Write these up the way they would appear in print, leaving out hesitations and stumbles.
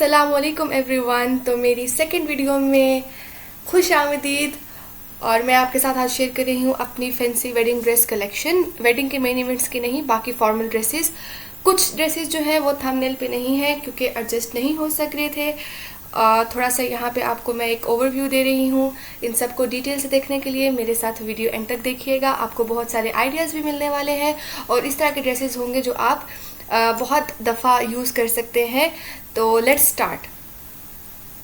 अस्सलामुअलैकुम एवरीवन। तो मेरी सेकंड वीडियो में खुश आमदीद। और मैं आपके साथ आज शेयर कर रही हूँ अपनी fancy wedding dress collection. Wedding के मेन इवेंट्स की नहीं, बाकी फॉर्मल ड्रेसेस। कुछ ड्रेसेस जो हैं वो थंबनेल पे नहीं है क्योंकि एडजस्ट नहीं हो सक रहे थे। थोड़ा सा यहाँ पे आपको मैं एक ओवरव्यू दे रही हूँ। इन सबको डिटेल से देखने के लिए मेरे साथ वीडियो एंड तक देखिएगा। आपको बहुत सारे आइडियाज़ भी मिलने वाले हैं और इस तरह के ड्रेसेस होंगे जो आप बहुत दफ़ा यूज़ कर सकते हैं। तो लेट्स स्टार्ट।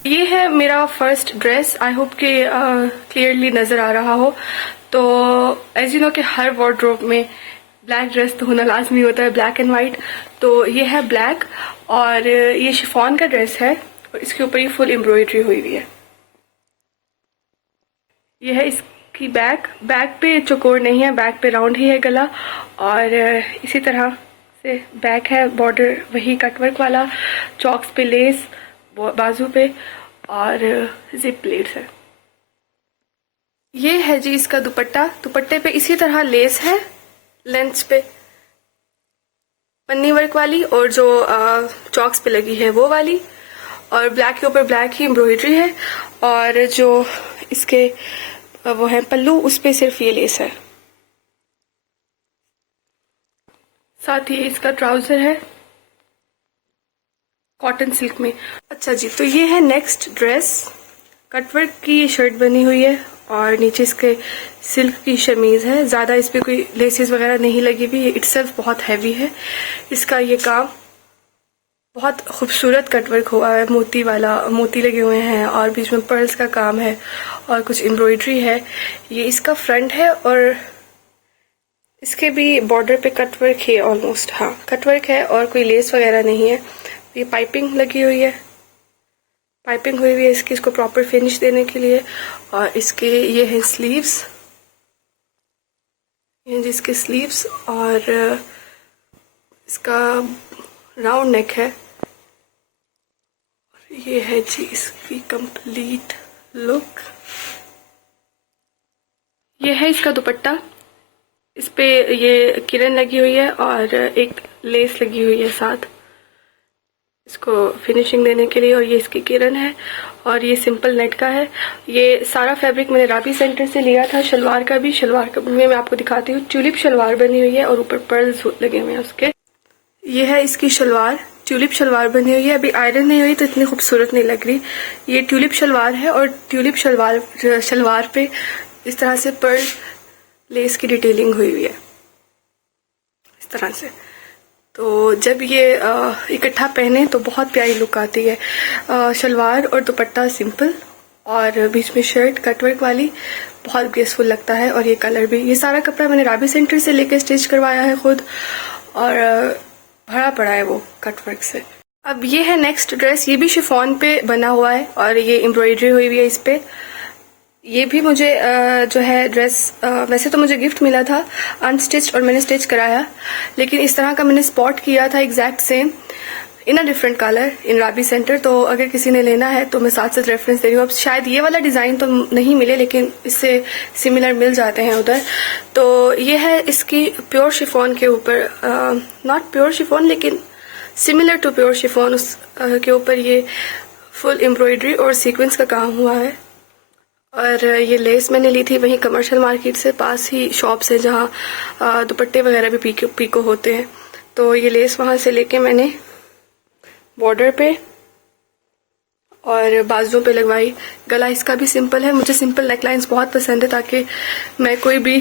ये है मेरा फर्स्ट ड्रेस। आई होप कि क्लियरली नज़र आ रहा हो। तो एज यू नो कि हर वार्डरोब में ब्लैक ड्रेस तो होना लाजमी होता है, ब्लैक एंड वाइट। तो ये है ब्लैक और ये शिफॉन का ड्रेस है और इसके ऊपर ये फुल एम्ब्रॉयडरी हुई हुई है। ये है इसकी बैक पे चौकोर नहीं है, बैक पे राउंड ही है गला। और इसी तरह से बैक है, बॉर्डर वही कटवर्क वाला, चॉक्स पे लेस बाजू पे और जिप प्लेट्स है। ये है जी इसका दुपट्टा। दुपट्टे पे इसी तरह लेस है, लेंथ पे पन्नी वर्क वाली और जो चॉक्स पे लगी है वो वाली। और ब्लैक के ऊपर ब्लैक ही एम्ब्रॉयडरी है और जो इसके वो है पल्लू, उस पे सिर्फ ये लेस है। साथ ही इसका ट्राउजर है कॉटन सिल्क में। अच्छा जी, तो ये है नेक्स्ट ड्रेस। कटवर्क की शर्ट बनी हुई है और नीचे इसके सिल्क की शमीज है। ज़्यादा इस पर कोई लेसेस वगैरह नहीं लगी हुई। इटसेल्फ बहुत हैवी है। इसका ये काम बहुत खूबसूरत कटवर्क हुआ है, मोती वाला, मोती लगे हुए हैं और बीच में पर्ल्स का काम है और कुछ एम्ब्रॉयडरी है। ये इसका फ्रंट है और इसके भी बॉर्डर पे कटवर्क है ऑलमोस्ट। हाँ, कटवर्क है और कोई लेस वगैरह नहीं है। ये पाइपिंग लगी हुई है, पाइपिंग हुई हुई है इसको प्रॉपर फिनिश देने के लिए। और इसके ये है स्लीव्स, ये जिसके स्लीव्स और इसका राउंड नेक है। ये है जी इसकी कंप्लीट लुक। ये है इसका दुपट्टा। इस पे ये किरण लगी हुई है और एक लेस लगी हुई है साथ इसको फिनिशिंग देने के लिए। और ये इसकी किरण है और ये सिंपल नेट का है। ये सारा फैब्रिक मैंने राबी सेंटर से लिया था। शलवार का भी, शलवार का मैं आपको दिखाती हूँ। ट्यूलिप शलवार बनी हुई है और ऊपर पर्ल्स लगे हुए हैं उसके। ये है इसकी शलवार, ट्यूलिप शलवार बनी हुई है। अभी आयरन नहीं हुई तो इतनी खूबसूरत नहीं लग रही। ये ट्यूलिप शलवार है और ट्यूलिप शलवार पे इस तरह से पर्ल लेस की डिटेलिंग हुई हुई है इस तरह से। तो जब ये इकट्ठा पहने तो बहुत प्यारी लुक आती है। शलवार और दुपट्टा सिंपल और बीच में शर्ट कटवर्क वाली, बहुत ग्रेसफुल लगता है। और ये कलर भी, ये सारा कपड़ा मैंने राबी सेंटर से लेकर स्टिच करवाया है खुद और भरा पड़ा है वो कटवर्क से। अब ये है नेक्स्ट ड्रेस। ये भी शिफॉन पे बना हुआ है और ये एम्ब्रॉयडरी हुई हुई है इस पे। ये भी मुझे जो है ड्रेस वैसे तो मुझे गिफ्ट मिला था अनस्टिच्ड और मैंने स्टिच कराया, लेकिन इस तरह का मैंने स्पॉट किया था exact same in a different colour in राबी सेंटर। तो अगर किसी ने लेना है तो मैं साथ साथ रेफरेंस दे रही हूँ। अब शायद ये वाला डिज़ाइन तो नहीं मिले लेकिन इससे सिमिलर मिल जाते हैं उधर। तो ये है इसकी प्योर शिफॉन के ऊपर, नॉट प्योर शिफॉन लेकिन सिमिलर टू प्योर शिफॉन, उस के ऊपर ये फुल एम्ब्रॉयडरी और सीक्वेंस का काम हुआ है। और ये लेस मैंने ली थी वहीं कमर्शियल मार्केट से, पास ही शॉप्स है जहाँ दुपट्टे वगैरह भी पीको होते हैं। तो ये लेस वहाँ से लेके मैंने बॉर्डर पे और बाजुओं पे लगवाई। गला इसका भी सिंपल है। मुझे सिंपल नेकलाइंस बहुत पसंद है ताकि मैं कोई भी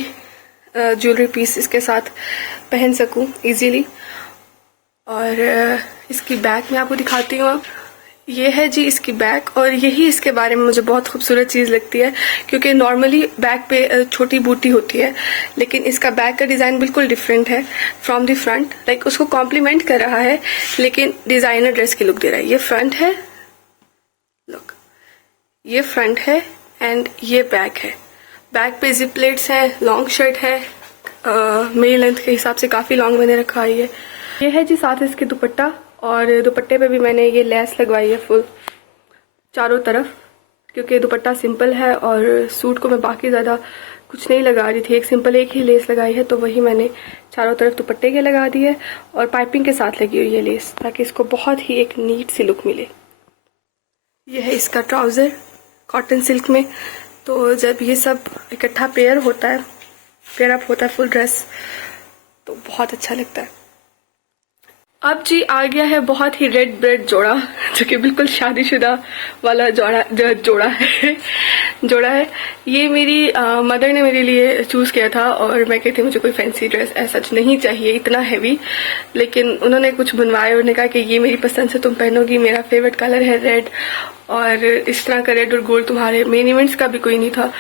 ज्वेलरी पीस इसके साथ पहन सकूं इजीली। और इसकी बैक मैं आपको दिखाती हूँ। ये है जी इसकी बैक और यही इसके बारे में मुझे बहुत खूबसूरत चीज़ लगती है क्योंकि नॉर्मली बैक पे छोटी बूटी होती है, लेकिन इसका बैक का डिज़ाइन बिल्कुल डिफरेंट है फ्रॉम द फ्रंट। लाइक उसको कॉम्प्लीमेंट कर रहा है लेकिन डिज़ाइनर ड्रेस की लुक दे रहा है। ये फ्रंट है, लुक, ये फ्रंट है एंड ये बैक है। बैक पे जिप प्लेट्स हैं, लॉन्ग शर्ट है, मेरी लेंथ के हिसाब से काफ़ी लॉन्ग मैंने रखा है। ये है जी साथ इसके दुपट्टा और दुपट्टे पे भी मैंने ये लेस लगवाई है फुल चारों तरफ क्योंकि दुपट्टा सिंपल है और सूट को मैं बाकी ज़्यादा कुछ नहीं लगा रही थी। एक ही लेस लगाई है तो वही मैंने चारों तरफ दुपट्टे के लगा दी है और पाइपिंग के साथ लगी हुई है लेस ताकि इसको बहुत ही एक नीट सी लुक मिले। ये है इसका ट्राउज़र कॉटन सिल्क में। तो जब ये सब इकट्ठा पेयर होता है, पेयर अप होता है फुल ड्रेस, तो बहुत अच्छा लगता है। अब जी आ गया है बहुत ही रेड ब्रेड जोड़ा, जो कि बिल्कुल शादीशुदा वाला जोड़ा है। ये मेरी मदर ने मेरे लिए चूज़ किया था, और मैं कहती मुझे कोई फैंसी ड्रेस ऐसा नहीं चाहिए इतना हैवी, लेकिन उन्होंने कुछ बनवाया, उन्होंने कहा कि ये मेरी पसंद से तुम पहनोगी, मेरा फेवरेट कलर है रेड, और इस तरह का रेड और गोल्ड तुम्हारे मेन इवेंट्स का भी कोई नहीं था,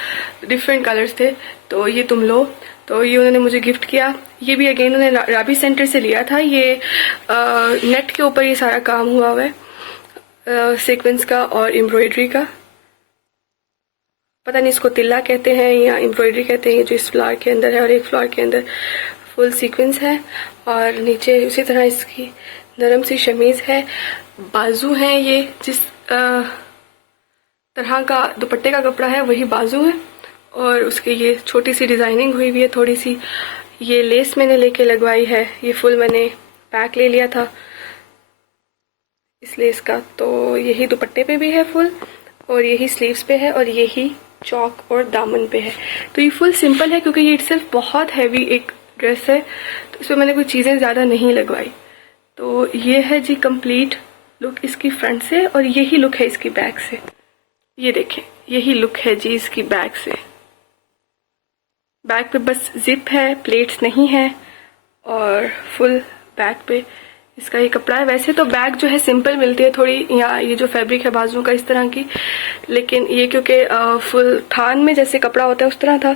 डिफरेंट कलर्स थे, तो ये तुम लो। तो ये उन्होंने मुझे गिफ्ट किया। ये भी अगेन उन्होंने राबी सेंटर से लिया था। ये नेट के ऊपर ये सारा काम हुआ है, सीक्वेंस का और एम्ब्रॉयडरी का। पता नहीं इसको तिल्ला कहते हैं या एम्ब्रॉयडरी कहते हैं, ये जो इस फ्लावर के अंदर है, और एक फ्लावर के अंदर फुल सीक्वेंस है, और नीचे उसी तरह इसकी नरम सी शमीज है। बाजू हैं ये जिस तरह का दुपट्टे का कपड़ा है वही बाजू है, और उसके ये छोटी सी डिजाइनिंग हुई हुई है थोड़ी सी। ये लेस मैंने लेके लगवाई है, ये फुल मैंने पैक ले लिया था इस लेस का। तो यही दुपट्टे पे भी है फुल, और यही स्लीव्स पे है, और यही चौक और दामन पे है। तो ये फुल सिंपल है, क्योंकि ये इटसेल्फ बहुत हैवी एक ड्रेस है, तो इसमें मैंने कोई चीज़ें ज़्यादा नहीं लगवाई। तो ये है जी कंप्लीट लुक इसकी फ्रंट से, और यही लुक है इसकी बैक से। ये देखें, यही लुक है जी इसकी बैक से। बैक पे बस जिप है, प्लेट्स नहीं है, और फुल बैक पे इसका ये कपड़ा है। वैसे तो बैग जो है सिंपल मिलती है थोड़ी, या ये जो फैब्रिक है बाजुओं का इस तरह की, लेकिन ये क्योंकि फुल थान में जैसे कपड़ा होता है उस तरह था,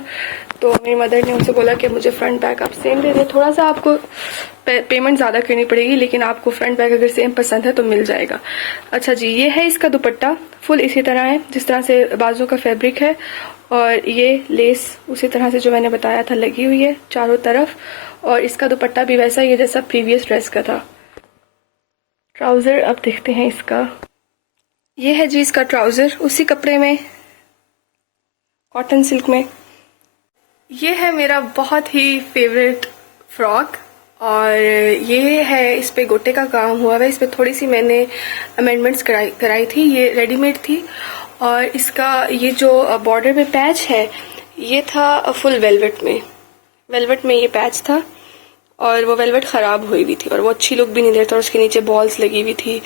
तो मेरी मदर ने उनसे बोला कि मुझे फ्रंट बैक आप सेम दे दें। थोड़ा सा आपको पेमेंट ज़्यादा करनी पड़ेगी, लेकिन आपको फ्रंट बैक अगर सेम पसंद है तो मिल जाएगा। अच्छा जी, ये है इसका दुपट्टा, फुल इसी तरह है जिस तरह से बाजू का फैब्रिक है, और ये लेस उसी तरह से जो मैंने बताया था लगी हुई है चारों तरफ, और इसका दुपट्टा भी वैसा ही है जैसा प्रीवियस ड्रेस का था। ट्राउज़र अब देखते हैं इसका। ये है जी इसका ट्राउज़र उसी कपड़े में, कॉटन सिल्क में। ये है मेरा बहुत ही फेवरेट फ्रॉक, और ये है इस पे गोटे का काम हुआ है। इस पे थोड़ी सी मैंने अमेंडमेंट्स कराई थी, ये रेडीमेड थी, और इसका ये जो बॉर्डर में पैच है ये था फुल वेलवेट में ये पैच था, और वो वेलवेट ख़राब हुई हुई थी, और वो अच्छी लुक भी नहीं दे रहा था, और उसके नीचे बॉल्स लगी हुई थी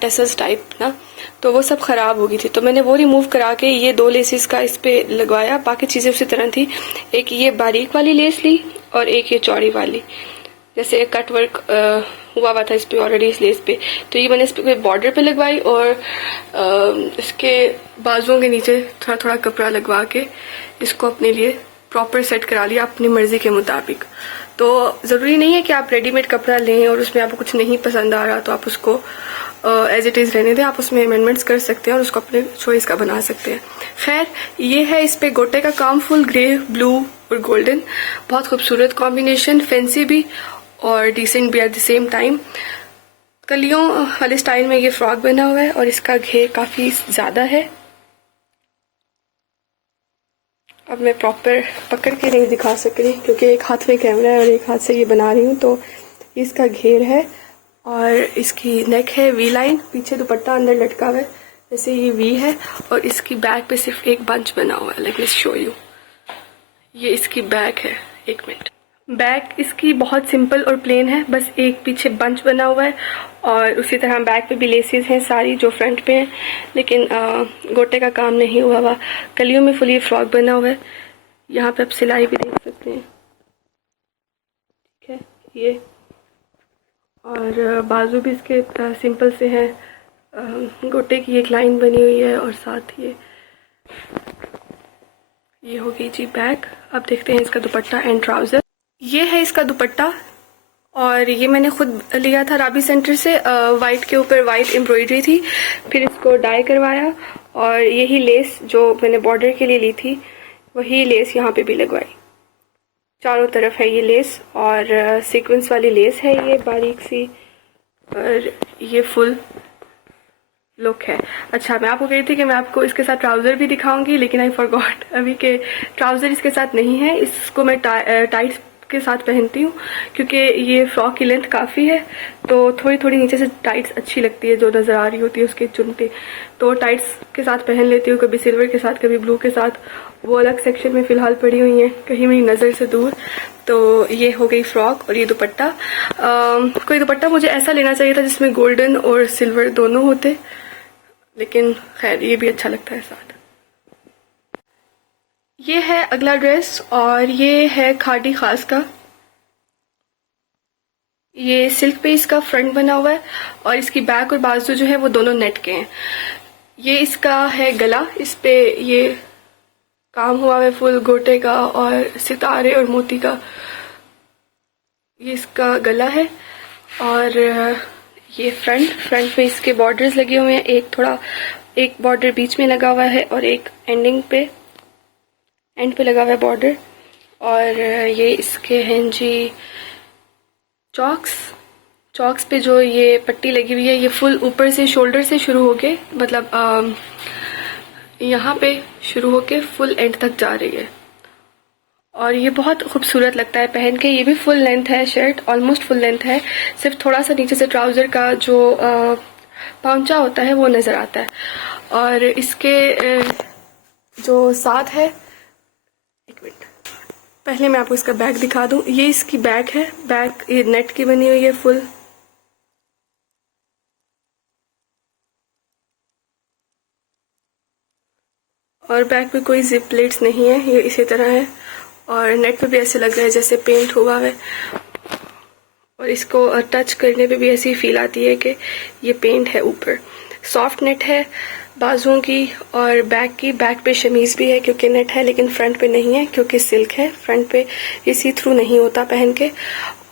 टेसल्स टाइप ना, तो वो सब ख़राब हो गई थी। तो मैंने वो रिमूव करा के ये 2 लेसेस का इस पे लगवाया, बाकी चीज़ें उसी तरह थी। एक ये बारीक वाली लेस ली, और एक ये चौड़ी वाली, जैसे एक कट वर्क हुआ हुआ था इस पे ऑलरेडी इस लेस पे, तो ये मैंने इस पे बॉर्डर पे लगवाई, और इसके बाजुओं के नीचे थोड़ा थोड़ा कपड़ा लगवा के इसको अपने लिए प्रॉपर सेट करा लिया अपनी मर्जी के मुताबिक। तो ज़रूरी नहीं है कि आप रेडीमेड कपड़ा लें और उसमें आपको कुछ नहीं पसंद आ रहा तो आप उसको एज इट इज़ रहने दें, आप उसमें अमेंडमेंट्स कर सकते हैं और उसको अपने चॉइस का बना सकते हैं। खैर, ये है इस पे गोटे का काम, फुल ग्रे, ब्लू और गोल्डन, बहुत खूबसूरत कॉम्बिनेशन, फैंसी भी और डिसेंट भी एट द सेम टाइम। कलियों वाले स्टाइल में ये फ्रॉक बना हुआ है, और इसका घेर काफ़ी ज़्यादा है। अब मैं प्रॉपर पकड़ के नहीं दिखा सक रही क्योंकि एक हाथ में कैमरा है और एक हाथ से ये बना रही हूँ। तो इसका घेर है, और इसकी नेक है वी लाइन, पीछे दुपट्टा अंदर लटका हुआ है जैसे ये वी है, और इसकी बैक पे सिर्फ एक बंच बना हुआ है। लेट मी शो यू, ये इसकी बैक है, एक मिनट। बैक इसकी बहुत सिंपल और प्लेन है, बस एक पीछे बंच बना हुआ है, और उसी तरह बैक पे भी लेसेस हैं सारी जो फ्रंट पे हैं, लेकिन गोटे का काम नहीं हुआ हुआ। कलियों में फुली फ्रॉक बना हुआ है, यहाँ पे आप सिलाई भी देख सकते हैं, ठीक है ये। और बाजू भी इसके सिंपल से है, गोटे की एक लाइन बनी हुई है, और साथ ये हो गई जी बैक। अब देखते हैं इसका दुपट्टा एंड ट्राउज़र। ये है इसका दुपट्टा, और ये मैंने खुद लिया था राबी सेंटर से, वाइट के ऊपर वाइट एम्ब्रॉयडरी थी, फिर इसको डाई करवाया, और यही लेस जो मैंने बॉर्डर के लिए ली थी वही लेस यहाँ पे भी लगवाई। चारों तरफ है ये लेस, और सीक्वेंस वाली लेस है ये बारीक सी, और ये फुल लुक है। अच्छा, मैं आपको कह रही थी कि मैं आपको इसके साथ ट्राउज़र भी दिखाऊंगी, लेकिन आई फॉरगॉट अभी के ट्राउज़र इसके साथ नहीं है। इसको मैं टाइट के साथ पहनती हूँ, क्योंकि ये फ्रॉक की लेंथ काफ़ी है, तो थोड़ी थोड़ी नीचे से टाइट्स अच्छी लगती है जो नज़र आ रही होती है उसके चुनते, तो टाइट्स के साथ पहन लेती हूँ, कभी सिल्वर के साथ कभी ब्लू के साथ। वो अलग सेक्शन में फ़िलहाल पड़ी हुई हैं कहीं मेरी नज़र से दूर। तो ये हो गई फ्रॉक और ये दुपट्टा। कोई दुपट्टा मुझे ऐसा लेना चाहिए था जिसमें गोल्डन और सिल्वर दोनों होते, लेकिन खैर ये भी अच्छा लगता है साथ। ये है अगला ड्रेस और ये है खादी खास का। ये सिल्क पे इसका फ्रंट बना हुआ है और इसकी बैक और बाजू जो है वो दोनों नेट के हैं। ये इसका है गला, इस पे ये काम हुआ है फुल गोटे का और सितारे और मोती का, ये इसका गला है। और ये फ्रंट पे इसके बॉर्डर्स लगे हुए हैं, एक बॉर्डर बीच में लगा हुआ है और एक एंड पे लगा हुआ है बॉर्डर। और ये इसके हैं जी चॉक्स पे जो ये पट्टी लगी हुई है, ये फुल ऊपर से शोल्डर से शुरू होके, मतलब यहाँ पे शुरू होके फुल एंड तक जा रही है और ये बहुत खूबसूरत लगता है पहन के। ये भी फुल लेंथ है, शर्ट ऑलमोस्ट फुल लेंथ है, सिर्फ थोड़ा सा नीचे से ट्राउज़र का जो पांचा होता है वो नज़र आता है। और इसके जो साथ है, एक मिनट पहले मैं आपको इसका बैक दिखा दूं। ये इसकी बैक है, बैक ये नेट की बनी हुई है फुल। और बैक पे कोई जिप प्लेट्स नहीं है, ये इसी तरह है और नेट पे भी ऐसे लग रहा है जैसे पेंट हुआ है और इसको टच करने पे भी ऐसी फील आती है कि ये पेंट है ऊपर। सॉफ्ट नेट है बाजुओं की और बैक पे शमीज भी है क्योंकि नेट है, लेकिन फ्रंट पे नहीं है क्योंकि सिल्क है। फ्रंट पे ये सी थ्रू नहीं होता पहन के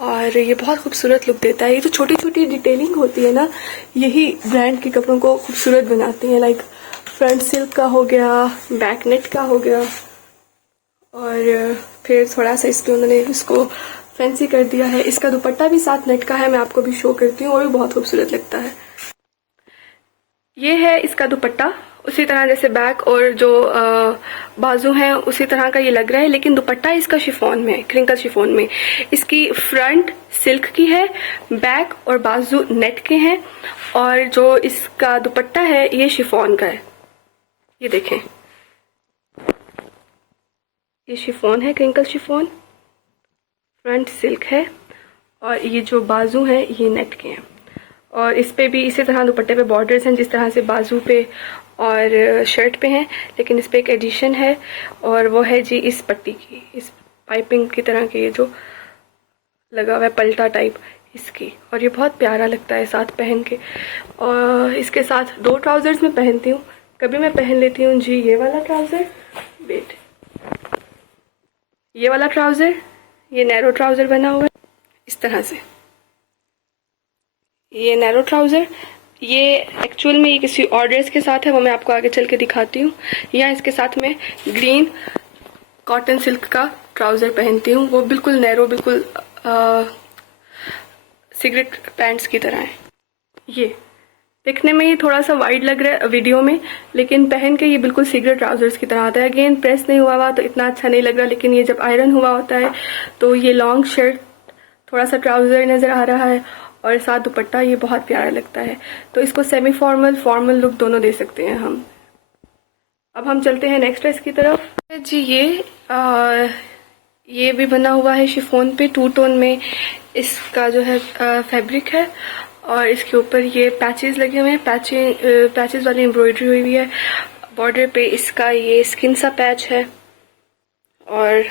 और ये बहुत खूबसूरत लुक देता है। ये जो छोटी छोटी डिटेलिंग होती है ना, यही ब्रांड के कपड़ों को खूबसूरत बनाती है। लाइक फ्रंट सिल्क का हो गया, बैक नेट का हो गया और फिर थोड़ा सा इस पे उन्होंने इसको फैंसी कर दिया है। इसका दुपट्टा भी साथ नेट का है, मैं आपको भी शो करती हूँ, और भी बहुत खूबसूरत लगता है। ये है इसका दुपट्टा, उसी तरह जैसे बैक और जो बाजू हैं उसी तरह का ये लग रहा है, लेकिन दुपट्टा इसका शिफॉन में है, क्रिंकल शिफॉन में। इसकी फ्रंट सिल्क की है, बैक और बाजू नेट के हैं और जो इसका दुपट्टा है ये शिफॉन का है। ये देखें, ये शिफॉन है, क्रिंकल शिफॉन, फ्रंट सिल्क है और ये जो बाजू हैं ये नेट के हैं। और इस पे भी इसी तरह दुपट्टे पे बॉर्डर्स हैं जिस तरह से बाजू पे और शर्ट पे हैं, लेकिन इस पे एक एडिशन है और वो है जी इस पट्टी की, इस पाइपिंग की तरह के ये जो लगा हुआ है पल्टा टाइप इसकी, और ये बहुत प्यारा लगता है साथ पहन के। और इसके साथ दो ट्राउजर्स में पहनती हूँ, कभी मैं पहन लेती हूँ जी ये वाला ट्राउज़र, वेट, ये वाला ट्राउज़र, ये नैरो ट्राउज़र बना हुआ है इस तरह से, ये नैरो ट्राउज़र। ये एक्चुअल में ये किसी और ड्रेस के साथ है, वो मैं आपको आगे चल के दिखाती हूँ। यहाँ इसके साथ में ग्रीन कॉटन सिल्क का ट्राउज़र पहनती हूँ, वो बिल्कुल नैरो, बिल्कुल सिगरेट पैंट्स की तरह है। ये दिखने में ये थोड़ा सा वाइड लग रहा है वीडियो में, लेकिन पहन के ये बिल्कुल सिगरेट ट्राउजर्स की तरह आता है। अगेन प्रेस नहीं हुआ तो इतना अच्छा नहीं लग रहा, लेकिन ये जब आयरन हुआ होता है तो ये लॉन्ग शर्ट, थोड़ा सा ट्राउजर नज़र आ रहा है और साथ दुपट्टा, ये बहुत प्यारा लगता है। तो इसको सेमी फॉर्मल फॉर्मल लुक दोनों दे सकते हैं हम। अब हम चलते हैं नेक्स्ट ड्रेस की तरफ जी। ये भी बना हुआ है शिफॉन पे, टू टोन में इसका जो है फैब्रिक है और इसके ऊपर ये पैचेस लगे हुए हैं, पैचेस वाली एम्ब्रॉयडरी हुई हुई है। बॉर्डर पे इसका ये स्किन सा पैच है और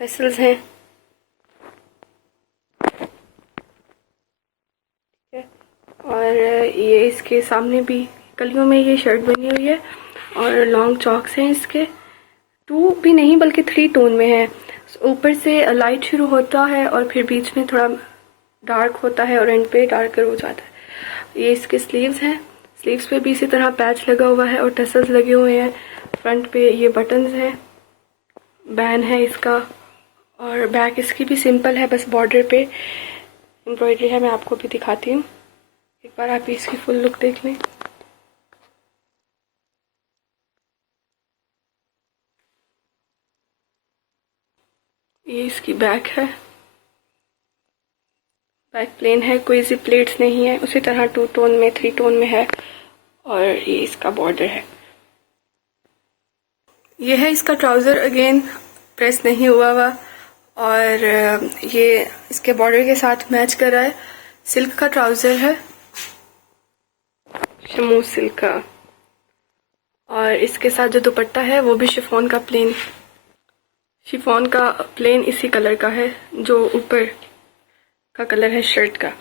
टैसल्स हैं। और ये इसके सामने भी कलियों में ये शर्ट बनी हुई है और लॉन्ग चॉक्स हैं इसके, टू भी नहीं बल्कि 3 टोन में है। ऊपर से लाइट शुरू होता है और फिर बीच में थोड़ा डार्क होता है और एंड पे डार्कर हो जाता है। ये इसके स्लीव्स हैं, स्लीव्स पे भी इसी तरह पैच लगा हुआ है और टसल्स लगे हुए हैं। फ्रंट पे ये बटन्स हैं, बैन है इसका और बैक इसकी भी सिंपल है, बस बॉर्डर पे एम्ब्रॉयडरी है। मैं आपको भी दिखाती हूँ, एक बार आप इसकी फुल लुक देख लें। ये इसकी बैक है बैक प्लेन है, कोई जिप प्लेट्स नहीं है, उसी तरह 2 टोन में 3 टोन में है। और ये इसका बॉर्डर है। ये है इसका ट्राउज़र, अगेन प्रेस नहीं हुआ हुआ और ये इसके बॉर्डर के साथ मैच कर रहा है। सिल्क का ट्राउज़र है, शमू सिल्क का। और इसके साथ जो दुपट्टा है वो भी शिफॉन का प्लेन इसी कलर का है जो ऊपर का कलर है शर्ट का।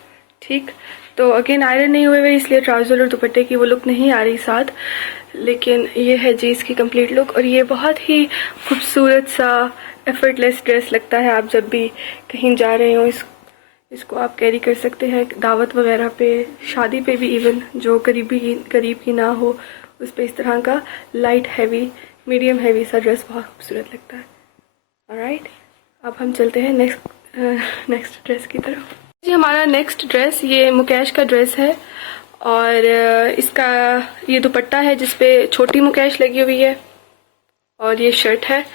ठीक, तो अगेन आयरन नहीं हुए हुए इसलिए ट्राउज़र और दुपट्टे की वो लुक नहीं आ रही साथ, लेकिन ये है जी इसकी कंप्लीट लुक। और ये बहुत ही खूबसूरत सा एफर्टलेस ड्रेस लगता है। आप जब भी कहीं जा रहे हो इसको आप कैरी कर सकते हैं, दावत वगैरह पे, शादी पे भी, इवन जो करीब की ना हो उस पे इस तरह का लाइट हैवी मीडियम हैवी सा ड्रेस बहुत खूबसूरत लगता है। ऑलराइट, अब हम चलते हैं नेक्स्ट ड्रेस की तरफ। जी हमारा नेक्स्ट ड्रेस ये मुकेश का ड्रेस है और इसका ये दुपट्टा है जिसपे छोटी मुकेश लगी हुई है और ये शर्ट है।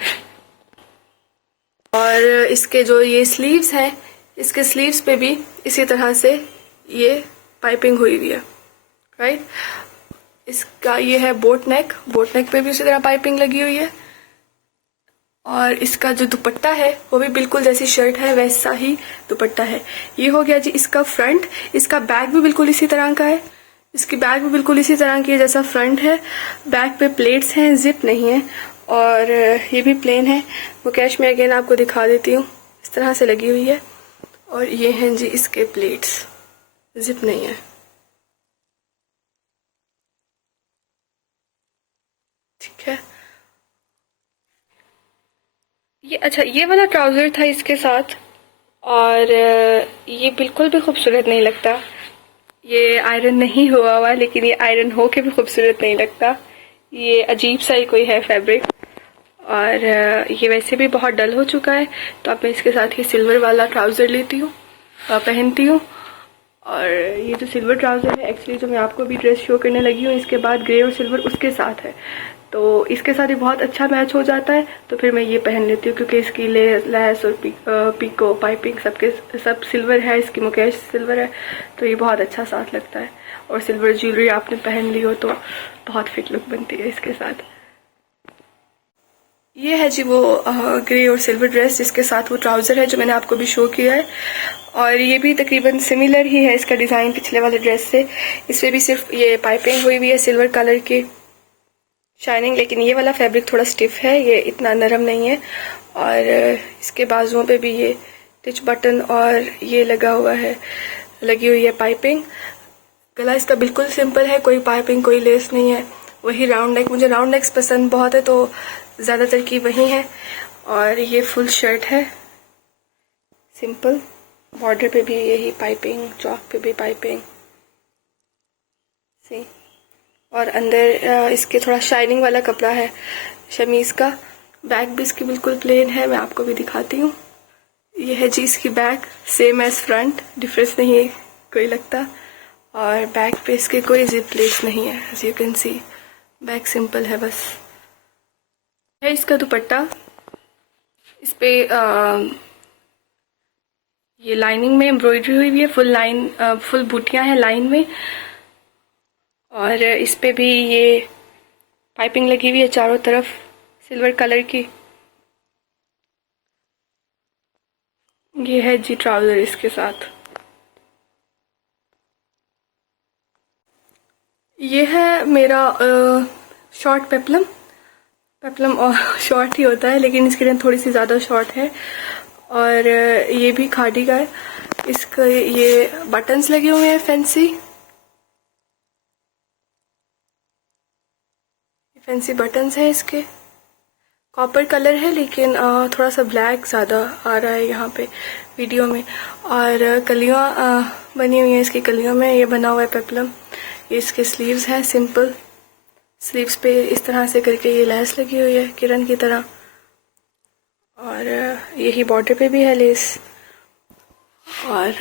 और इसके जो ये स्लीव्स हैं, इसके स्लीव्स पे भी इसी तरह से ये पाइपिंग हुई हुई है। राइट, इसका ये है बोट नेक पे भी उसी तरह पाइपिंग लगी हुई है। और इसका जो दुपट्टा है वो भी बिल्कुल जैसी शर्ट है वैसा ही दुपट्टा है। ये हो गया जी इसका फ्रंट। इसका बैक भी बिल्कुल इसी तरह का है, इसकी बैक भी बिल्कुल इसी तरह की है जैसा फ्रंट है। बैक पे प्लेट्स हैं, जिप नहीं है। और ये भी प्लेन है। मुकेश में अगेन आपको दिखा देती हूँ, इस तरह से लगी हुई है। और ये हैं जी इसके प्लेट्स, जिप नहीं है। ठीक है, ये अच्छा ये वाला ट्राउज़र था इसके साथ और ये बिल्कुल भी खूबसूरत नहीं लगता। ये आयरन नहीं हुआ लेकिन ये आयरन हो के भी खूबसूरत नहीं लगता। ये अजीब सा ही कोई है फैब्रिक और ये वैसे भी बहुत डल हो चुका है, तो अब मैं इसके साथ ये सिल्वर वाला ट्राउज़र लेती हूँ, पहनती हूँ। और ये जो सिल्वर ट्राउज़र है एक्चुअली जो मैं आपको भी ड्रेस शो करने लगी हूँ, इसके बाद ग्रे और सिल्वर उसके साथ है, तो इसके साथ ये बहुत अच्छा मैच हो जाता है। तो फिर मैं ये पहन लेती हूँ क्योंकि इसकी लैस और पिको पाइपिंग सब सिल्वर है, इसकी मुकेश सिल्वर है, तो ये बहुत अच्छा साथ लगता है। और सिल्वर ज्वेलरी आपने पहन ली हो तो बहुत फिट लुक बनती है इसके साथ। ये है जी वो ग्रे और सिल्वर ड्रेस जिसके साथ वो ट्राउज़र है जो मैंने आपको भी शो किया है। और ये भी तकरीबन सिमिलर ही है इसका डिज़ाइन पिछले वाले ड्रेस से। इसमें भी सिर्फ ये पाइपिंग हुई हुई है सिल्वर कलर की शाइनिंग, लेकिन ये वाला फैब्रिक थोड़ा स्टिफ है, ये इतना नरम नहीं है। और इसके बाजुओं पे भी ये टिच बटन और ये लगी हुई है पाइपिंग। गला इसका बिल्कुल सिंपल है, कोई पाइपिंग कोई लेस नहीं है। वही राउंड नेक, मुझे राउंड नेक्स पसंद बहुत है तो ज़्यादातर की वही है। और ये फुल शर्ट है सिंपल, बॉर्डर पे भी यही पाइपिंग, चौक पे भी पाइपिंग सी। और अंदर इसके थोड़ा शाइनिंग वाला कपड़ा है शमीज का। बैक भी इसकी बिल्कुल प्लेन है, मैं आपको भी दिखाती हूँ। ये है जी इसकी back, same as front, difference नहीं है कोई लगता। और बैक पे इसके कोई जिप प्लेट्स नहीं है, as you can see back simple है बस। है इसका दुपट्टा, इस पे ये लाइनिंग में एम्ब्रॉयडरी हुई हुई है, फुल बूटियां हैं लाइन में। और इस पे भी ये पाइपिंग लगी हुई है चारों तरफ सिल्वर कलर की। ये है जी ट्राउज़र इसके साथ। ये है मेरा शॉर्ट पेप्लम और शॉर्ट ही होता है लेकिन इसकी रेंज थोड़ी सी ज़्यादा शॉर्ट है। और ये भी खादी का है, इसका ये बटन्स लगे हुए हैं फैंसी बटन्स हैं इसके। कॉपर कलर है लेकिन थोड़ा सा ब्लैक ज़्यादा आ रहा है यहाँ पे वीडियो में। और कलियाँ बनी हुई हैं इसकी, कलियों में ये बना हुआ है पेप्लम। ये इसके स्लीव्स हैं सिंपल, स्लीव्स पे इस तरह से करके ये लेस लगी हुई है किरण की तरह। और यही बॉर्डर पे भी है लेस। और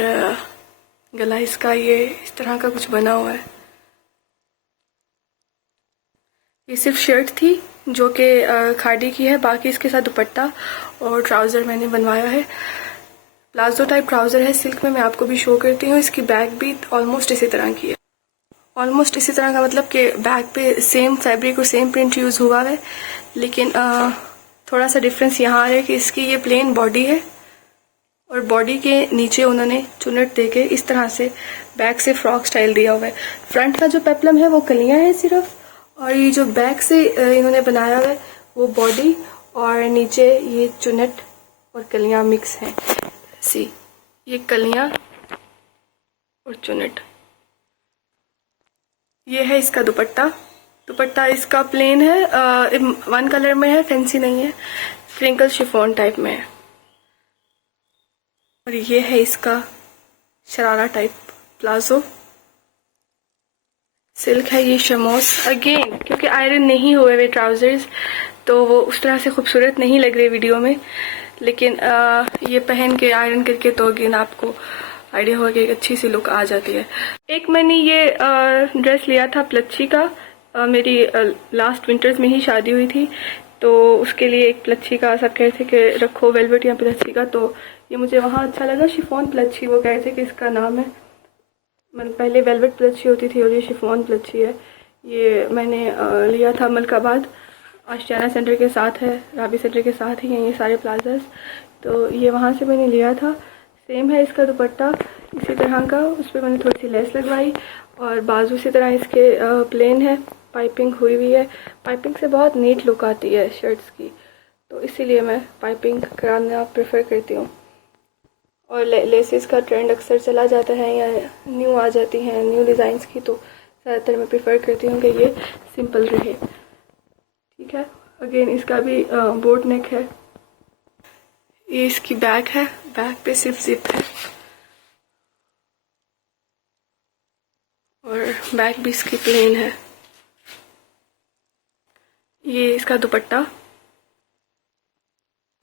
गला इसका ये इस तरह का कुछ बना हुआ है। ये सिर्फ शर्ट थी जो कि खादी की है, बाकी इसके साथ दुपट्टा और ट्राउज़र मैंने बनवाया है प्लाजो टाइप ट्राउजर है सिल्क में, मैं आपको भी शो करती हूँ। इसकी बैक भी ऑलमोस्ट इसी तरह की है, ऑलमोस्ट इसी तरह का, मतलब कि बैक पे सेम फैब्रिक और सेम प्रिंट यूज हुआ है, लेकिन थोड़ा सा डिफरेंस यहाँ आ रहा है कि इसकी ये प्लेन बॉडी है और बॉडी के नीचे उन्होंने चुन्नट देके इस तरह से बैक से फ्रॉक स्टाइल दिया हुआ है। फ्रंट का जो पेप्लम है वो कलियां हैं सिर्फ, और ये जो बैक से इन्होंने बनाया हुआ है वो बॉडी और नीचे ये चुन्नट और कलियां मिक्स हैं। सी, ये कलियां और चुन्नट। ये है इसका दुपट्टा। दुपट्टा इसका प्लेन है, वन कलर में है, फैंसी नहीं है, क्रिंकल शिफॉन टाइप में है। और ये है इसका शरारा टाइप प्लाजो, सिल्क है ये शमोस। अगेन क्योंकि आयरन नहीं हुए हुए ट्राउजर्स तो वो उस तरह से खूबसूरत नहीं लग रहे वीडियो में, लेकिन ये पहन के आयरन करके तो अगेन आपको आइडिया होगा कि एक अच्छी सी लुक आ जाती है। एक मैंने ये ड्रेस लिया था प्लच्छी का, मेरी लास्ट विंटर्स में ही शादी हुई थी, तो उसके लिए एक प्लच्छी का सब कह रहे थे कि रखो वेलवेट या प्लच्छी का, तो ये मुझे वहाँ अच्छा लगा। शिफॉन प्लच्छी वो कह रहे थे कि इसका नाम है, मैंने पहले वेलवेट प्लच्छी होती थी और ये शिफॉन प्लच्छी है। ये मैंने लिया था मलकाबाद, आशियाना सेंटर के साथ है, राबी सेंटर के साथ ही हैं ये सारे प्लाजास, तो ये वहाँ से मैंने लिया था। सेम है इसका दुपट्टा इसी तरह का, उस पर मैंने थोड़ी सी लेस लगवाई और बाजू इसी तरह इसके प्लेन है, पाइपिंग हुई हुई है। पाइपिंग से बहुत नीट लुक आती है शर्ट्स की, तो इसीलिए मैं पाइपिंग कराना प्रेफर करती हूँ। और लेसेस का ट्रेंड अक्सर चला जाता है या न्यू आ जाती हैं न्यू डिज़ाइंस की, तो ज़्यादातर मैं प्रेफर करती हूँ कि ये सिंपल रहे। ठीक है, अगेन इसका भी बोट नेक है। ये इसकी बैक है, बैक पे सिर्फ जिप है और बैक भी इसकी प्लेन है। ये इसका दुपट्टा,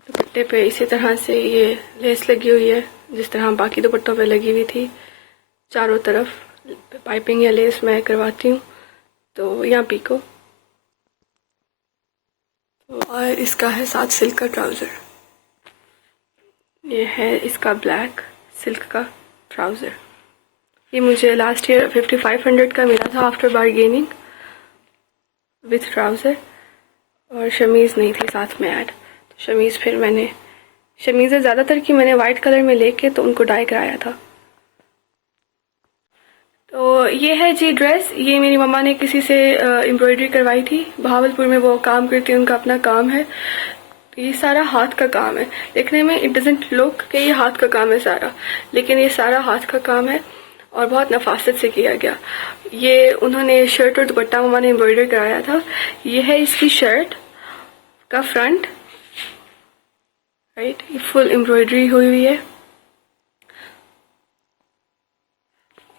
दुपट्टे पे इसी तरह से ये लेस लगी हुई है जिस तरह बाकी दुपट्टों पे लगी हुई थी। चारों तरफ पाइपिंग या लेस मैं करवाती हूँ, तो यहाँ पीको। और इसका है साथ सिल्क का ट्राउज़र। ये है इसका ब्लैक सिल्क का ट्राउज़र। ये मुझे लास्ट ईयर 5500 का मिला था आफ्टर बारगेनिंग विथ ट्राउज़र, और शमीज़ नहीं थी साथ में ऐड, तो शमीज़ फिर मैंने शमीज़ें ज़्यादातर की मैंने वाइट कलर में लेके तो उनको डाई कराया था। तो ये है जी ड्रेस, ये मेरी मम्मा ने किसी से एम्ब्रॉयडरी करवाई थी, बहावलपुर में वो काम करती है, उनका अपना काम है। ये सारा हाथ का काम है, देखने में इट डजेंट लुक कि ये हाथ का काम है सारा, लेकिन ये सारा हाथ का काम है और बहुत नफासत से किया गया। ये उन्होंने शर्ट और दुपट्टा मम्मा ने एम्ब्रॉयडर कराया था। ये है इसकी शर्ट का फ्रंट, राइट, ये फुल एम्ब्रॉयडरी हुई हुई है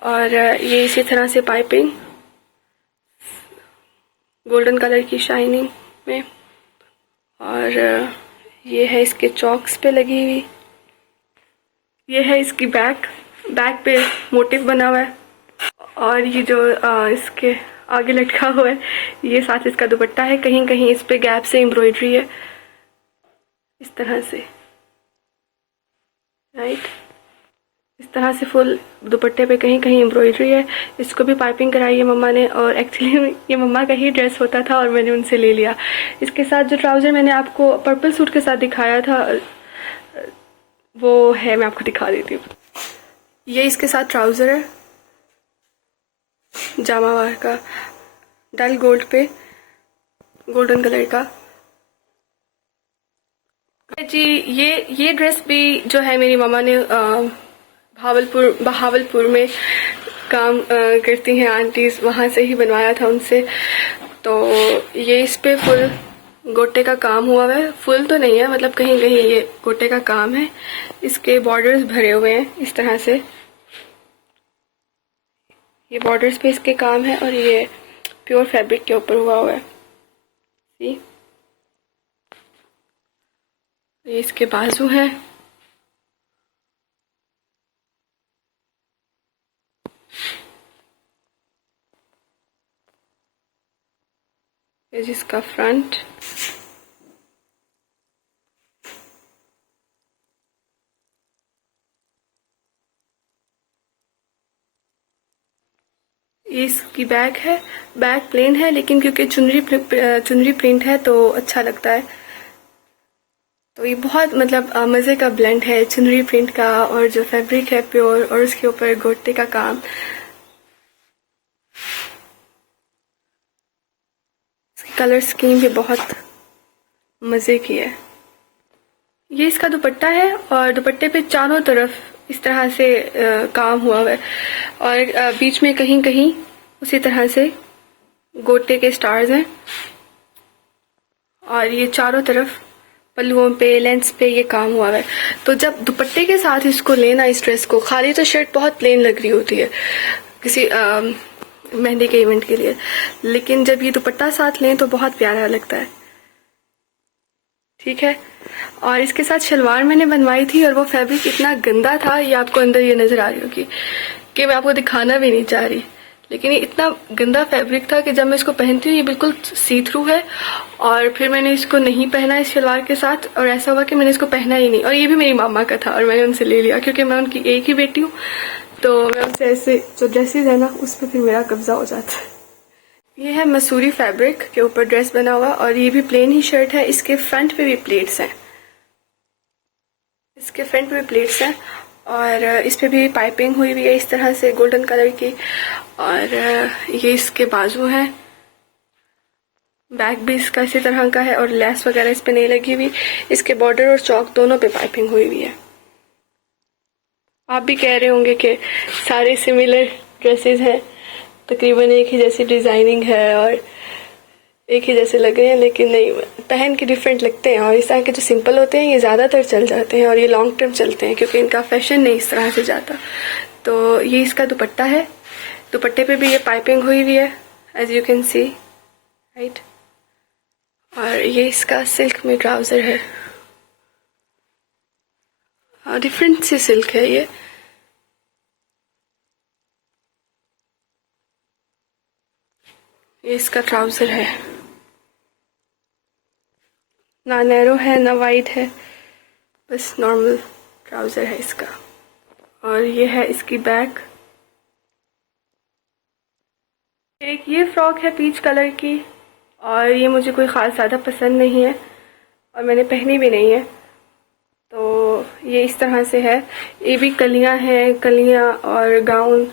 और ये इसी तरह से पाइपिंग गोल्डन कलर की शाइनिंग में, और ये है इसके चॉक्स पे लगी हुई। ये है इसकी बैक, बैक पे मोटिव बना हुआ है, और ये जो इसके आगे लटका हुआ है ये साथ इसका दुपट्टा है। कहीं कहीं इस पे गैप से एम्ब्रॉयडरी है इस तरह से, राइट, इस तरह से फुल दुपट्टे पे कहीं कहीं एम्ब्रॉयडरी है। इसको भी पाइपिंग कराई है मम्मा ने, और एक्चुअली ये मम्मा का ही ड्रेस होता था और मैंने उनसे ले लिया। इसके साथ जो ट्राउज़र मैंने आपको पर्पल सूट के साथ दिखाया था वो है, मैं आपको दिखा देती हूँ। ये इसके साथ ट्राउज़र है जामावार का, डल गोल्ड पे गोल्डन कलर का जी। ये ड्रेस भी जो है मेरी मामा ने बहावलपुर में काम करती हैं आंटीज, वहाँ से ही बनवाया था उनसे। तो ये इस पे फुल गोटे का काम हुआ है, फुल तो नहीं है, मतलब कहीं कहीं ये गोटे का काम है। इसके बॉर्डर्स भरे हुए हैं इस तरह से, ये बॉर्डर्स पे इसके काम है और ये प्योर फैब्रिक के ऊपर हुआ है। सी, ये इसके बाजू हैं, ये जिसका फ्रंट, इसकी बैक है, बैक प्लेन है, लेकिन क्योंकि चुनरी प्रिंट है तो अच्छा लगता है। तो ये बहुत मतलब मज़े का ब्लेंड है चुनरी प्रिंट का और जो फैब्रिक है प्योर, और उसके ऊपर गोटे का काम। कलर स्कीम भी बहुत मज़े की है। ये इसका दुपट्टा है और दुपट्टे पे चारों तरफ इस तरह से काम हुआ हुआ है और बीच में कहीं कहीं उसी तरह से गोटे के स्टार्स हैं और ये चारों तरफ पल्लुओं पे, लेंस पे ये काम हुआ है। तो जब दुपट्टे के साथ इसको लेना, इस ड्रेस को, खाली तो शर्ट बहुत प्लेन लग रही होती है किसी मेहंदी के इवेंट के लिए, लेकिन जब ये दुपट्टा साथ लें तो बहुत प्यारा लगता है। ठीक है, और इसके साथ शलवार मैंने बनवाई थी और वो फैब्रिक इतना गंदा था, ये आपको अंदर ये नजर आ रही होगी कि मैं आपको दिखाना भी नहीं चाह रही, लेकिन ये इतना गंदा फैब्रिक था कि जब मैं इसको पहनती हूँ ये बिल्कुल सी थ्रू है। और फिर मैंने इसको नहीं पहना इस शलवार के साथ और ऐसा हुआ कि मैंने इसको पहना ही नहीं, और ये भी मेरी मामा का था और मैंने उनसे ले लिया क्योंकि मैं उनकी एक ही बेटी हूँ, तो मैं उनसे ऐसे जो ड्रेसेस है ना उस पर फिर मेरा कब्जा हो जाता है। ये है मसूरी फैब्रिक के ऊपर ड्रेस बना हुआ और ये भी प्लेन ही शर्ट है। इसके फ्रंट पे भी प्लेट्स हैं, इसके फ्रंट पे भी प्लेट्स हैं और इस पे भी पाइपिंग हुई हुई है इस तरह से गोल्डन कलर की, और ये इसके बाजू हैं। बैक भी इसका इसी तरह का है और लेस वगैरह इस पे नहीं लगी हुई। इसके बॉर्डर और चौक दोनों पे पाइपिंग हुई हुई है। आप भी कह रहे होंगे कि सारे सिमिलर ड्रेसेस हैं, तकरीबन एक ही जैसी डिजाइनिंग है और एक ही जैसे लग रहे हैं, लेकिन नहीं, पहन के डिफरेंट लगते हैं। और इस तरह के जो सिंपल होते हैं ये ज़्यादातर चल जाते हैं और ये लॉन्ग टर्म चलते हैं क्योंकि इनका फैशन नहीं इस तरह से जाता। तो ये इसका दुपट्टा है, दुपट्टे पे भी ये पाइपिंग हुई हुई है as you can see, right. और ये इसका सिल्क में ट्राउजर है, डिफरेंट सी सिल्क है ये। इसका ट्राउजर है, ना नैरो है ना वाइड है, बस नॉर्मल ट्राउजर है इसका। और ये है इसकी बैक। एक ये फ्रॉक है पीच कलर की और ये मुझे कोई ख़ास ज़्यादा पसंद नहीं है और मैंने पहनी भी नहीं है। तो ये इस तरह से है, ये भी कलियां हैं, कलियां और गाउन,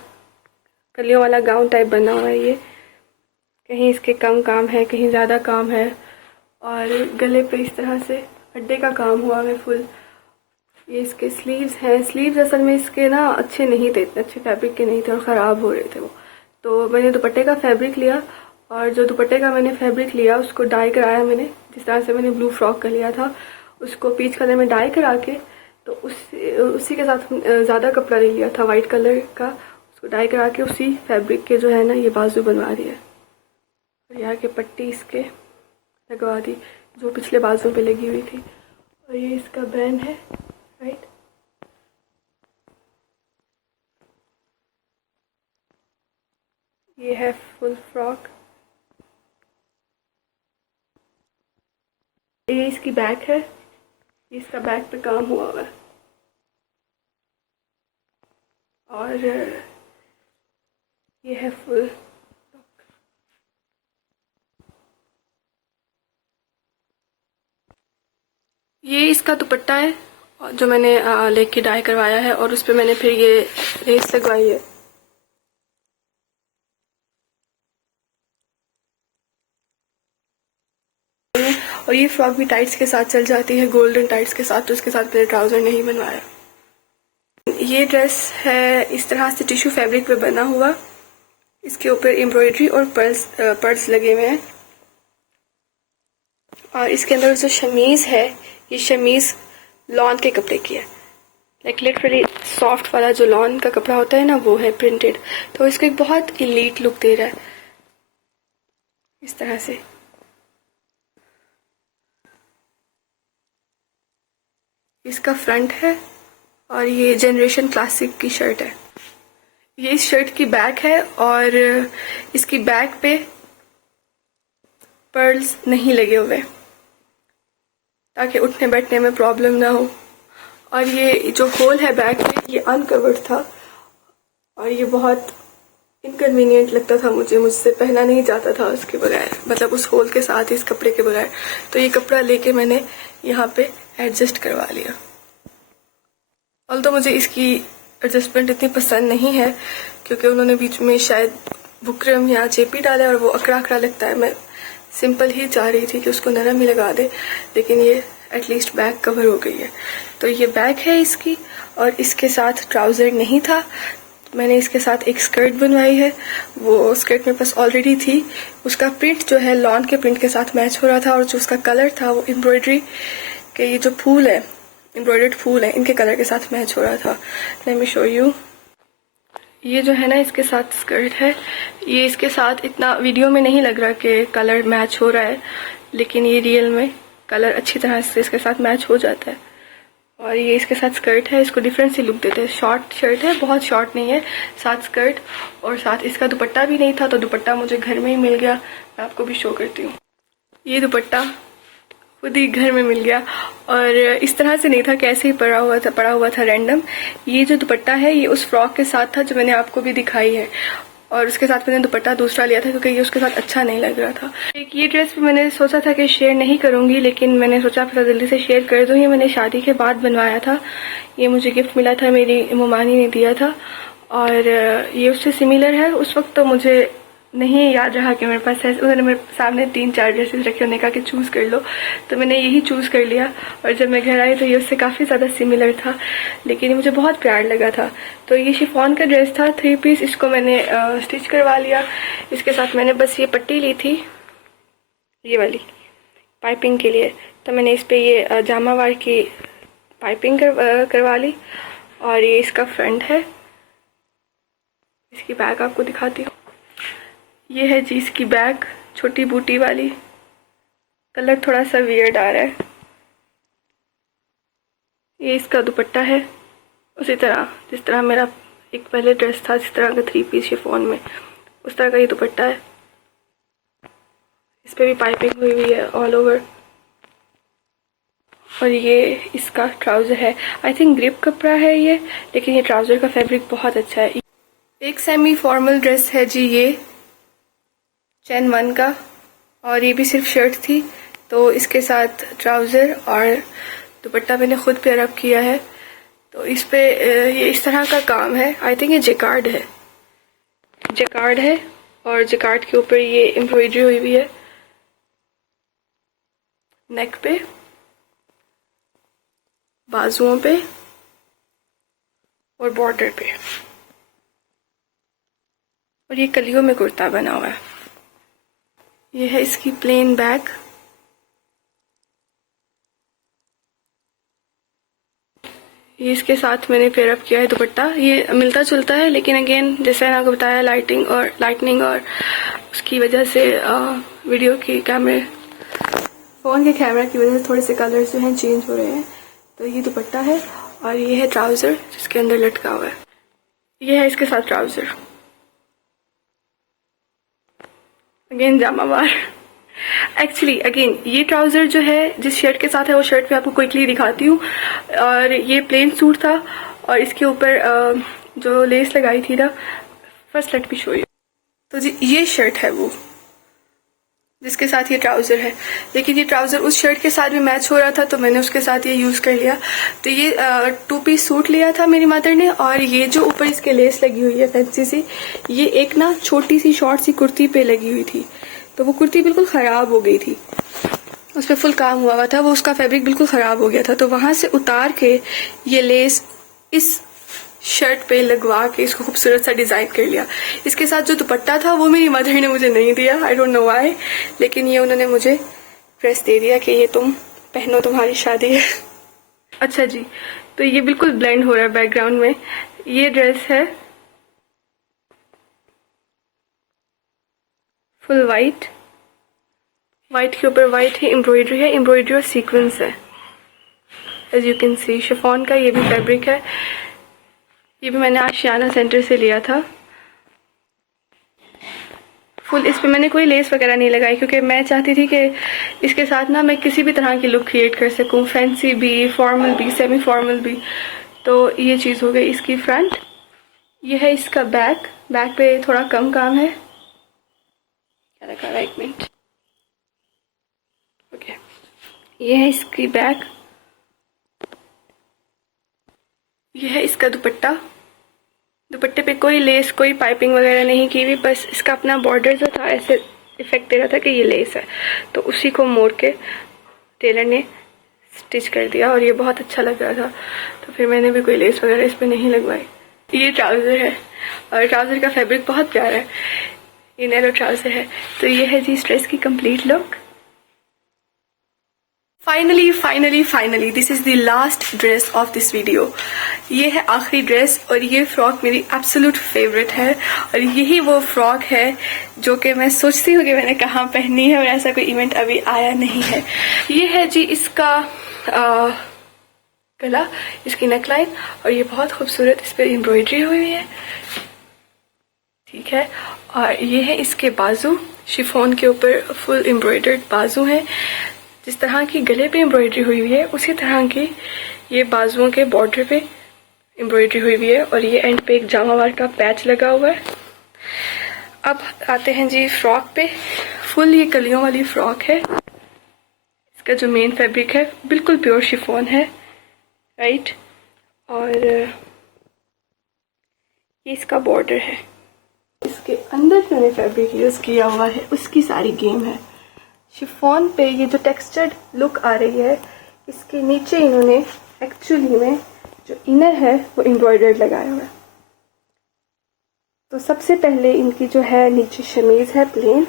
कलियों वाला गाउन टाइप बना हुआ है ये। कहीं इसके कम काम है, कहीं ज़्यादा काम है और गले पे इस तरह से अड्डे का काम हुआ है फुल। ये इसके स्लीव्स हैं, स्लीव्स असल में इसके ना अच्छे नहीं थे, इतने अच्छे फैब्रिक के नहीं थे और ख़राब हो रहे थे वो। तो मैंने दुपट्टे का फैब्रिक लिया और जो दुपट्टे का मैंने फैब्रिक लिया उसको डाई कराया मैंने, जिस तरह से मैंने ब्लू फ्रॉक का लिया था उसको पीच कलर में डाई करा के, तो उसी के साथ ज़्यादा कपड़ा ले लिया था वाइट कलर का, उसको डाई करा के उसी फैब्रिक के जो है ना ये बाजू बनवा दिया और यहाँ के पट्टी इसके लगवा दी जो पिछले बाजू पे लगी हुई थी। और ये इसका बैंड है, राइट। ये है फुल फ्रॉक, ये इसकी बैक है, इसका बैक पे काम हुआ हुआ है और ये है फुल। ये इसका दुपट्टा है और जो मैंने लेके डाई करवाया है और उस पे मैंने फिर ये लेस लगवाई है। और ये फ्रॉक भी टाइट्स के साथ चल जाती है, गोल्डन टाइट्स के साथ, तो उसके साथ मैंने ट्राउजर नहीं बनवाया। ये ड्रेस है इस तरह से टिश्यू फैब्रिक पे बना हुआ, इसके ऊपर एम्ब्रॉयडरी और पर्ल्स लगे हुए हैं और इसके अंदर जो शमीज है ये शमीज लॉन के कपड़े की है, लाइक लिटरली सॉफ्ट वाला जो लॉन का कपड़ा होता है ना वो है प्रिंटेड, तो इसको एक बहुत इलीट लुक दे रहा है इस तरह से। इसका फ्रंट है और ये जनरेशन क्लासिक की शर्ट है। ये इस शर्ट की बैक है और इसकी बैक पे पर्ल्स नहीं लगे हुए ताकि उठने बैठने में प्रॉब्लम ना हो। और ये जो होल है बैक पे ये अनकवर्ड था और ये बहुत इनकन्वीनियंट लगता था मुझे, मुझसे पहना नहीं जाता था उसके बगैर, मतलब उस होल के साथ इस कपड़े के बगैर। तो ये कपड़ा लेके मैंने यहाँ पे एडजस्ट करवा लिया। ऑल तो मुझे इसकी एडजस्टमेंट इतनी पसंद नहीं है क्योंकि उन्होंने बीच में शायद बुकरम या चेपी डाला और वो अकड़ा अकड़ा लगता है। मैं सिंपल ही चाह रही थी कि उसको नरम ही लगा दे, लेकिन ये एटलीस्ट बैक कवर हो गई है। तो ये बैक है इसकी, और इसके साथ ट्राउज़र नहीं था। मैंने इसके साथ एक स्कर्ट बनवाई है, वो स्कर्ट मेरे पास ऑलरेडी थी। उसका प्रिंट जो है लॉन के प्रिंट के साथ मैच हो रहा था, और जो उसका कलर था वो एम्ब्रॉयडरी के ये जो फूल है, एम्ब्रॉयडर्ड फूल है, इनके कलर के साथ मैच हो रहा था। Let me show you. ये जो है ना इसके साथ स्कर्ट है, ये इसके साथ इतना वीडियो में नहीं लग रहा कि कलर मैच हो रहा है, लेकिन ये रियल में कलर अच्छी तरह से इसके साथ मैच हो जाता है। और ये इसके साथ स्कर्ट है, इसको डिफरेंट सी लुक देते हैं। शॉर्ट शर्ट है, बहुत शॉर्ट नहीं है, साथ स्कर्ट, और साथ इसका दुपट्टा भी नहीं था, तो दुपट्टा मुझे घर में ही मिल गया। मैं आपको भी शो करती हूँ। ये दुपट्टा खुद ही घर में मिल गया, और इस तरह से नहीं था कि ऐसे ही पड़ा हुआ था रैंडम। ये जो दुपट्टा है ये उस फ्रॉक के साथ था जो मैंने आपको भी दिखाई है, और उसके साथ मैंने दुपट्टा दूसरा लिया था क्योंकि ये उसके साथ अच्छा नहीं लग रहा था। एक ये ड्रेस भी मैंने सोचा था कि शेयर नहीं करूंगी, लेकिन मैंने सोचा फिर जल्दी से शेयर कर दूँ। ये मैंने शादी के बाद बनवाया था, ये मुझे गिफ्ट मिला था, मेरी मोमानी ने दिया था, और ये उससे सिमिलर है। उस वक्त तो मुझे नहीं याद रहा कि मेरे पास है, उन्होंने मेरे सामने 3-4 ड्रेसेस रखे, उन्होंने कहा कि चूज़ कर लो, तो मैंने यही चूज़ कर लिया। और जब मैं घर आई तो ये उससे काफ़ी ज़्यादा सिमिलर था, लेकिन ये मुझे बहुत प्यार लगा था। तो ये शिफॉन का ड्रेस था, 3 पीस, इसको मैंने स्टिच करवा लिया। इसके साथ मैंने बस ये पट्टी ली थी, ये वाली पाइपिंग के लिए, तो मैंने इस पर ये जामावार की पाइपिंग करवा ली। और ये इसका फ्रंट है, इसकी बैक आपको दिखाती हूँ। ये है जी इसकी बैग, छोटी बूटी वाली, कलर थोड़ा सा वियर्ड आ रहा है। ये इसका दुपट्टा है, उसी तरह जिस तरह मेरा एक पहले ड्रेस था, जिस तरह का 3 पीस शिफॉन में, उस तरह का ये दुपट्टा है। इस पे भी पाइपिंग हुई हुई है ऑल ओवर। और ये इसका ट्राउज़र है, आई थिंक ग्रिप कपड़ा है ये, लेकिन ये ट्राउज़र का फैब्रिक बहुत अच्छा है। एक सेमी फॉर्मल ड्रेस है जी ये, चैन 1 का, और ये भी सिर्फ शर्ट थी, तो इसके साथ ट्राउज़र और दुपट्टा मैंने खुद पेयर अप किया है। तो इस पे ये इस तरह का काम है, आई थिंक ये जेकार्ड है, जेकार्ड है, और जेकार्ड के ऊपर ये एम्ब्रॉयडरी हुई हुई है नेक पे, बाजुओं पे और बॉर्डर पे, और ये कलियों में कुर्ता बना हुआ है। ये है इसकी प्लेन बैक, ये इसके साथ मैंने पेयर अप किया है दुपट्टा। ये मिलता जुलता है, लेकिन अगेन जैसे मैंने आपको बताया लाइटनिंग और उसकी वजह से वीडियो की फ़ोन के कैमरा की वजह से थोड़े से कलर्स जो हैं चेंज हो रहे हैं। तो ये दुपट्टा है, और ये है ट्राउज़र जिसके अंदर लटका हुआ है। ये है इसके साथ trouser, again Jamawar. Actually again ये ट्राउज़र जो है जिस शर्ट के साथ है, वो शर्ट मैं आपको क्विकली दिखाती हूँ। और ये प्लेन सूट था, और इसके ऊपर जो लेस लगाई थी ना, first let me show you. तो जी ये शर्ट है वो जिसके साथ ये ट्राउज़र है, लेकिन ये ट्राउज़र उस शर्ट के साथ भी मैच हो रहा था, तो मैंने उसके साथ ये यूज़ कर लिया। तो ये 2 पीस सूट लिया था मेरी मदर ने, और ये जो ऊपर इसके लेस लगी हुई है फैंसी सी, ये एक ना छोटी सी शॉर्ट सी कुर्ती पे लगी हुई थी, तो वो कुर्ती बिल्कुल ख़राब हो गई थी, उस पर फुल काम हुआ था, वो उसका फैब्रिक बिल्कुल ख़राब हो गया था। तो वहाँ से उतार के ये लेस इस शर्ट पे लगवा के इसको खूबसूरत सा डिज़ाइन कर लिया। इसके साथ जो दुपट्टा था वो मेरी मदर ने मुझे नहीं दिया, आई डोंट नो व्हाई, लेकिन ये उन्होंने मुझे ड्रेस दे दिया कि ये तुम पहनो, तुम्हारी शादी है। अच्छा जी, तो ये बिल्कुल ब्लेंड हो रहा है बैकग्राउंड में। ये ड्रेस है फुल वाइट, वाइट के ऊपर वाइट ही एम्ब्रॉयडरी है, एम्ब्रॉयडरी और सीक्वेंस है, as you can see. Chiffon का ये भी फैब्रिक है, ये भी मैंने आशियाना सेंटर से लिया था। फुल इस पे मैंने कोई लेस वगैरह नहीं लगाई, क्योंकि मैं चाहती थी कि इसके साथ ना मैं किसी भी तरह की लुक क्रिएट कर सकूं, फैंसी भी, फॉर्मल भी, सेमी फॉर्मल भी। तो ये चीज़ हो गई इसकी फ्रंट। ये है इसका बैक, बैक पे थोड़ा कम काम है। क्या रखा है, 1 मिनट। ओके, ये है इसकी बैक, ये है इसका दुपट्टा। दुपट्टे पे कोई लेस, कोई पाइपिंग वगैरह नहीं की हुई, बस इसका अपना बॉर्डर जो था ऐसे इफेक्ट दे रहा था कि ये लेस है, तो उसी को मोड़ के टेलर ने स्टिच कर दिया और ये बहुत अच्छा लग रहा था, तो फिर मैंने भी कोई लेस वगैरह इस पर नहीं लगवाई। ये ट्राउज़र है और ट्राउज़र का फैब्रिक बहुत प्यारा है, ये नैरो ट्राउज़र है। तो ये है जी इस ड्रेस की complete look. Finally this is the last dress of this video. ये है आखिरी ड्रेस और ये फ्रॉक मेरी एब्सोल्यूट फेवरेट है और यही वो फ्रॉक है जो कि मैं सोचती हूँ कि मैंने कहाँ पहनी है और ऐसा कोई इवेंट अभी आया नहीं है। ये है जी इसका गला, इसकी नेकलाइन, और ये बहुत खूबसूरत इस पर एम्ब्रॉयडरी हुई है, ठीक है। और ये है इसके बाजू, शिफॉन के ऊपर फुल एम्ब्रॉयडर्ड बाजू है। जिस तरह की गले पे एम्ब्रॉयडरी हुई हुई है उसी तरह की ये बाजुओं के बॉर्डर पे एम्ब्रॉयडरी हुई हुई है और ये एंड पे एक जामावार का पैच लगा हुआ है। अब आते हैं जी फ्रॉक पे। फुल ये कलियों वाली फ्रॉक है। इसका जो मेन फैब्रिक है बिल्कुल प्योर शिफॉन है, राइट। और ये इसका बॉर्डर है। इसके अंदर जो मैंने फैब्रिक यूज किया हुआ है उसकी सारी गेम है। शिफॉन पे ये जो टेक्सचर्ड लुक आ रही है, इसके नीचे इन्होंने एक्चुअली में जो इनर है वो एम्ब्रॉयडर्ड लगाया हुआ है। तो सबसे पहले इनकी जो है नीचे शमीज है प्लेन,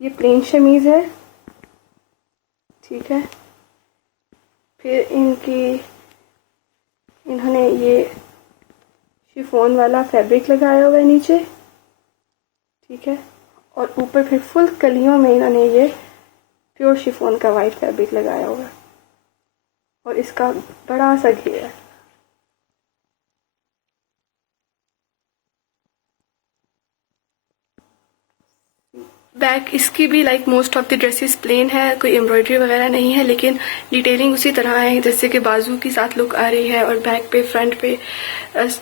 ये प्लेन शमीज है, ठीक है। फिर इन्होंने ये शिफॉन वाला फैब्रिक लगाया हुआ है नीचे, ठीक है। और ऊपर फिर फुल कलियों में इन्होंने ये प्योर शिफॉन का वाइट फैब्रिक लगाया हुआ है और इसका बड़ा सा घेर है। बैक इसकी भी like most of the dresses plain है, कोई एम्ब्रॉयडरी वगैरह नहीं है, लेकिन डिटेलिंग उसी तरह है जैसे कि बाजू की साथ लुक आ रही है। और बैक पे, फ्रंट पे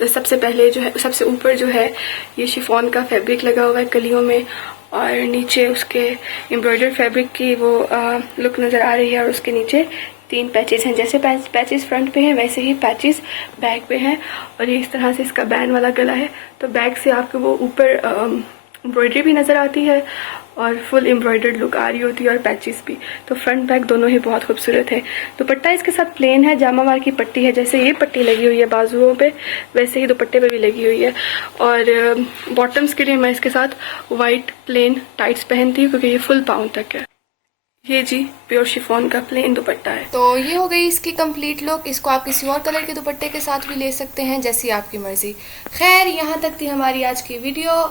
सबसे पहले जो है, सबसे ऊपर जो है ये शिफॉन का फैब्रिक लगा हुआ है कलियों में और नीचे उसके एम्ब्रॉयडर्ड फैब्रिक की वो लुक नज़र आ रही है। और उसके नीचे 3 पैचेस हैं, जैसे पैचेस फ्रंट पे हैं वैसे ही पैचेस बैक पे हैं। और ये इस तरह से इसका बैन वाला गला है, तो बैक से आपको वो ऊपर एम्ब्रॉयडरी भी नज़र आती है और फुल एम्ब्रॉयडर्ड लुक आ रही होती है और पैचेस भी। तो फ्रंट बैक दोनों ही बहुत खूबसूरत है। दुपट्टा इसके साथ प्लेन है, जामावार की पट्टी है, जैसे ये पट्टी लगी हुई है बाजुओं पे वैसे ही दुपट्टे पे भी लगी हुई है। और बॉटम्स के लिए मैं इसके साथ वाइट प्लेन टाइट्स पहनती हूँ क्योंकि ये फुल पाउंड तक है। ये जी प्योर शिफॉन का प्लेन दुपट्टा है। तो ये हो गई इसकी कंप्लीट लुक। इसको आप किसी और कलर के दुपट्टे के साथ भी ले सकते हैं, जैसी आपकी मर्जी। खैर, यहाँ तक थी हमारी आज की वीडियो।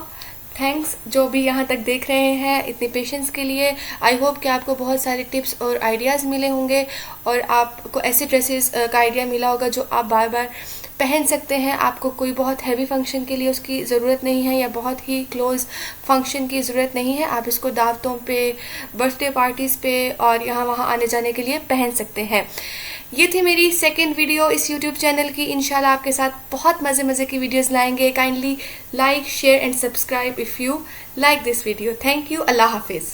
थैंक्स जो भी यहाँ तक देख रहे हैं, इतनी पेशेंस के लिए। आई होप कि आपको बहुत सारे टिप्स और आइडियाज़ मिले होंगे और आपको ऐसे ड्रेसेस का आइडिया मिला होगा जो आप बार बार पहन सकते हैं। आपको कोई बहुत हैवी फंक्शन के लिए उसकी ज़रूरत नहीं है या बहुत ही क्लोज फंक्शन की ज़रूरत नहीं है। आप इसको दावतों पे, बर्थडे पार्टीज़ पे और यहाँ वहाँ आने जाने के लिए पहन सकते हैं। ये थी मेरी सेकंड वीडियो इस यूट्यूब चैनल की। इंशाल्लाह आपके साथ बहुत मज़े की वीडियोस लाएंगे। Kindly like, share and subscribe if you like this video. Thank you. अल्लाह हाफिज़।